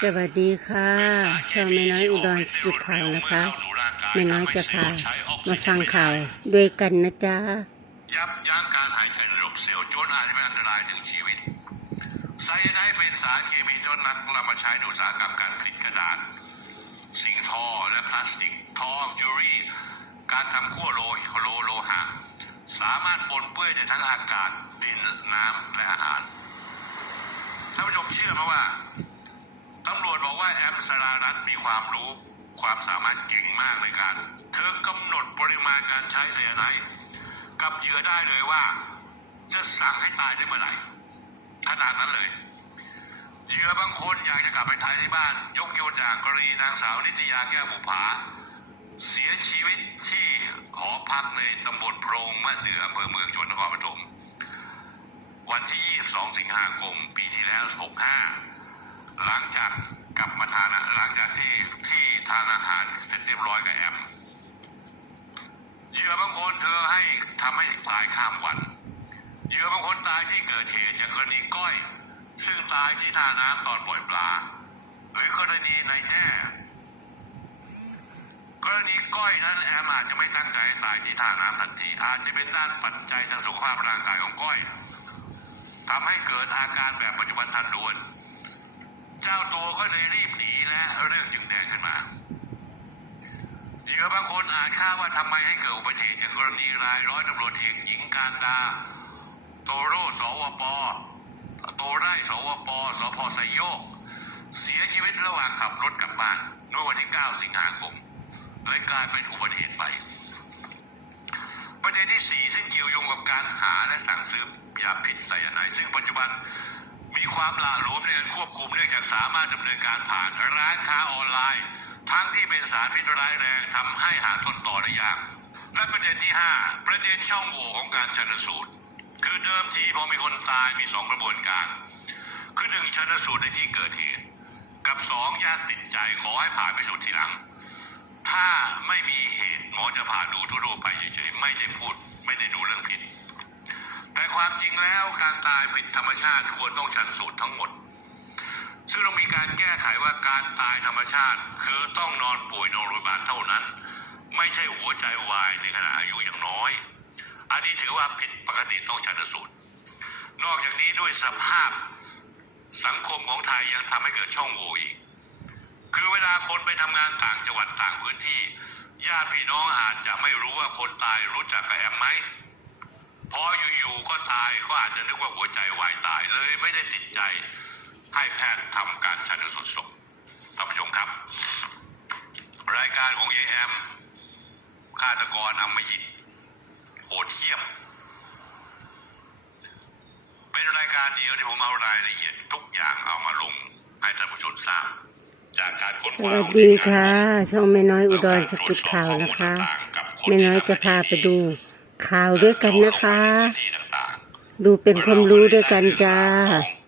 สวัสดีค่ะ ช่องแม่น้อยอุดรสกิจข่าวนะคะแม่น้อยจะพามาฟังข่าวด้วยกันนะจ๊ะยับยั้งการหายใจในระบบเซลล์จนอาจจะเป็นอันตรายถึงชีวิตไซยาไนด์เป็นสารเคมีที่นักนำมาใช้ในอุตสาหกรรมการผลิตกระดาษ สิ่งทอและพลาสติกทอจิวเวลรี่ การทำขั้วโลหะโลโลหะสามารถปนเปื้อนได้ทั้งอากาศดินน้ำและอาหาร ท่านผู้ชมเชื่อไหมว่าตำรวจบอกว่าแอมสรารัตน์มีความรู้ความสามารถเก่งมากในการ เธอกำหนดปริมาณการใช้ไซยาไนด์กับเหยื่อได้เลยว่า จะสั่งให้ตายได้เมื่อไหร่ขนาดนั้นเลยเหยื่อบางคนอยากจะกลับไปไทยที่บ้าน ยกโยนจากกรณีนางสาวนิตยาแก้วบุภาเสียชีวิตที่หอพักในตำบลโพรงมะเดืออำเภอเมืองจังหวัดนครปฐม วันที่ 22 สิงหาคม ปีที่แล้ว 65 หลังจากกลับมาทานหลังจากที่ที่ทานอาหารเสร็จเรียบร้อยกับแอมเหยื่อบางคนเธอให้ทำให้ตายข้ามวันเหยื่อบางคนตายที่เกิดเหตุจากกรณีก้อย ซึ่งตายที่ท่าน้ำตอนปล่อยปลา หรือกรณีนายแจ้กรณีก้อยนั้นแอมอาจจะไม่ตั้งใจตายที่ท่าน้ำทันทีอาจจะเป็นด้านปัจจัยทางสุขภาพร่างกายของก้อย ทำให้เกิดอาการแบบปัจจุบันทันด่วน เจ้าตัวก็เลยรีบหนีและเรื่องจึงแดงขึ้นมาเหยื่อบางคนอาจคาดว่าทำไมให้เกิดอุบัติเหตุจากกรณีรายร้อยตำรวจเอกหญิงการดา โตโรสวปโตไร่สวปสพไซโยก เสียชีวิตระหว่างขับรถกลับบ้านเมื่อวันที่ 9 สิงหาคมเลยกลายเป็นอุบัติเหตุไปประเด็นที่ 4 ซึ่งเกี่ยวโยง การหาและสั่งซื้อยาพิษไซยาไนด์ซึ่งปัจจุบันมีความหละหลวมในการควบคุมเนื่องจากสามารถดำเนินการผ่านร้านค้าออนไลน์ ทั้งที่เป็นสารพิษร้ายแรงทำให้หาต้นต่อได้ยาก และประเด็นที่ 5 ประเด็นช่องโหว่ของการชันสูตร คือเดิมทีพอมีคนตายมีสองกระบวนการ คือหนึ่งชันสูตรในที่เกิดเหตุ กับสองญาติติดใจขอให้ผ่าไปสูตรทีหลัง ถ้าไม่มีเหตุหมอจะผ่าดูทั่วไปเฉยๆไม่ได้พูด ไม่ได้ดูเรื่องผิด แต่ความจริงแล้วการตายผิดธรรมชาติควรต้องชันสูตรทั้งหมด ซึ่งเรามีการแก้ไขว่าการตายธรรมชาติ คือต้องนอนป่วยนอนโรงพยาบาลเท่านั้น ไม่ใช่หัวใจวายในขณะอายุอย่างน้อย อันนี้ถือว่าผิดปกติต้องชันสูตร นอกจากนี้ด้วยสภาพสังคมของไทยยังทำให้เกิดช่องโหว่อีกคือเวลาคนไปทำงานต่างจังหวัดต่างพื้นที่ญาติพี่น้องอาจจะไม่รู้ว่าคนตายรู้จักกับแอมไหม พออยู่ๆก็ตายก็อาจจะนึกว่าหัวใจวายตายเลยไม่ได้ติดใจให้แพทย์ทำการชันสูตรศพท่านผู้ชมครับ รายการของเอแอมฆาตกรอำมหิตโหดเหี้ยม เป็นรายการเดียวที่ผมเอารายละเอียดทุกอย่างเอามาลงให้ท่านผู้ชมทราบจากการค้นสคว้าวัสดีค่ะ ช่องแม่น้อยอุดรสกิจข่าวนะคะ แม่น้อยจะพาไปดู ข่าวด้วยกันนะคะ ดูเป็นความรู้ด้วยกันจ้าของ